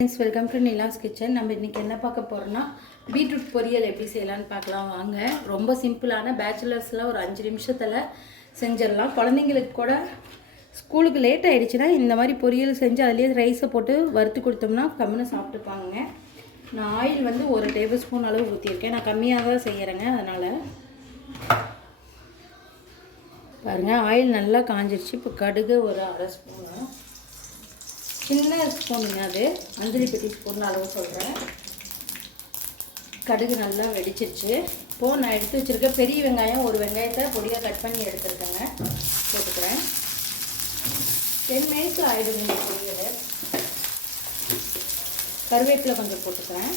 Friends welcome to Nila's kitchen நம்ம இன்றைக்கி என்ன பார்க்க போகிறோம்னா பீட்ரூட் பொரியல் எப்படி செய்யலான்னு பார்க்கலாம் வாங்க. ரொம்ப சிம்பிளான பேச்சுலர்ஸில் ஒரு அஞ்சு நிமிஷத்தில் செஞ்சிடலாம். குழந்தைங்களுக்கு கூட ஸ்கூலுக்கு லேட் ஆகிடுச்சுன்னா இந்த மாதிரி பொரியல் செஞ்சு அதுலேயே ரைஸை போட்டு வறுத்து கொடுத்தோம்னா கம்முன்னு சாப்பிட்டுப்பாங்க நான் ஆயில் வந்து ஒரு டேபிள் ஸ்பூன் அளவு ஊற்றிருக்கேன் நான் கம்மியாக தான் செய்கிறேங்க அதனால். பாருங்கள் ஆயில் நல்லா காஞ்சிருச்சு. இப்போ கடுகு ஒரு அரை ஸ்பூனு சின்ன ஸ்பூனுங்க அது. அஞ்சலி பெட்டி ஸ்பூன் அளவு சொல்கிறேன் கடுகு நல்லா வெடிச்சிருச்சு. இப்போது நான் எடுத்து வச்சுருக்கேன் பெரிய வெங்காயம் ஒரு வெங்காயத்தை பொடியாக கட் பண்ணி எடுத்துருக்கேங்க. போட்டுக்கிறேன். டென் மினிட்ஸ் ஆகிடுங்க இந்த பொரியல். கருவேப்பிலை கொஞ்சம் போட்டுக்கிறேன்.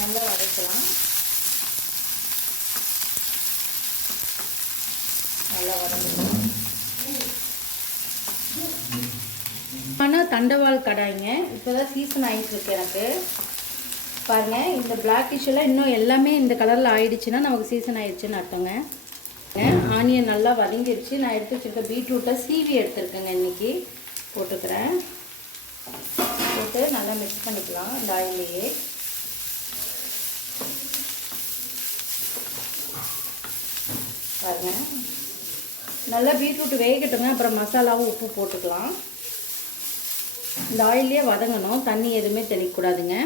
நல்லா வதக்கலாம். நல்லா வதங்கணும் தண்டவாள் கடாய்ங்க. இப்போ தான் சீசன் ஆகிட்டு இருக்கு எனக்கு. பாருங்கள் இந்த பிளாக்கிஷ் எல்லாம் இன்னும் எல்லாமே இந்த கலரில் ஆயிடுச்சுன்னா நமக்கு சீசன் ஆயிடுச்சுன்னு அர்த்தங்க. ஆனியன் நல்லா வதங்கிடுச்சு நான் எடுத்து வச்சுருக்க பீட்ரூட்டை சீவி எடுத்துருக்கேங்க இன்றைக்கி போட்டுக்கிறேன். போட்டு நல்லா மிக்ஸ் பண்ணிக்கலாம் இந்த ஆயிலேயே பாருங்கள் நல்லா பீட்ரூட் வேகட்டுங்க. அப்புறம் மசாலாவும் உப்பு போட்டுக்கலாம். இந்த ஆயிலே வதங்கணும். தண்ணி எதுவுமே தெளிக்கக்கூடாதுங்க.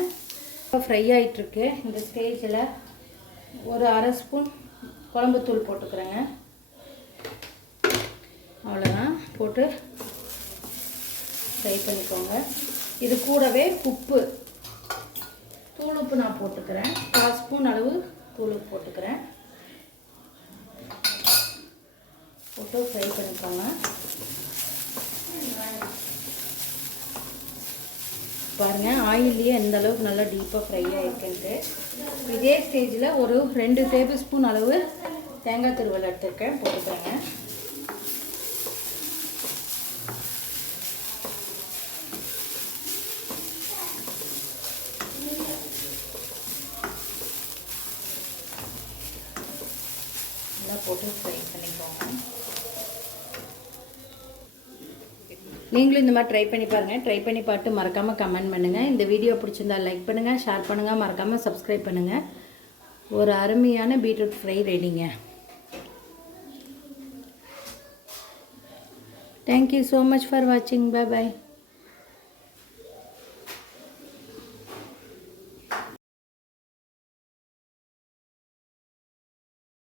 இப்போ ஃப்ரை ஆகிட்டுருக்கு இந்த ஸ்டேஜில் ஒரு அரை ஸ்பூன் குழம்புத்தூள் போட்டுக்கிறேங்க. அவ்வளோதான் போட்டு ஃப்ரை பண்ணிக்கோங்க. இது கூடவே உப்பு. தூள் உப்பு நான் போட்டுக்கிறேன். கால் ஸ்பூன் அளவு தூள் உப்பு போட்டுக்கிறேன். போட்டு ஃப்ரை பண்ணிக்கோங்க. பாருங்கள் ஆயிலே எந்த அளவுக்கு நல்லா டீப்பாக ஃப்ரை ஆகிருக்குன்ட்டு இதே ஸ்டேஜில் ஒரு ரெண்டு டேபிள் ஸ்பூன் அளவு தேங்காய் திருவல் எடுத்துருக்கேன் போட்டுக்கிறேங்க. நல்லா போட்டு ஃப்ரை பண்ணிக்கோங்க. நீங்களும் இந்த மாதிரி ட்ரை பண்ணி பாருங்கள் ட்ரை பண்ணி பார்த்து மறக்காமல் கமெண்ட் பண்ணுங்கள் இந்த வீடியோ பிடிச்சிருந்தா லைக் பண்ணுங்கள் ஷேர் பண்ணுங்கள் மறக்காமல் சப்ஸ்கிரைப் பண்ணுங்கள் ஒரு அருமையான beetroot fry ரெடிங்க thank you so much for வாட்சிங் பை பாய்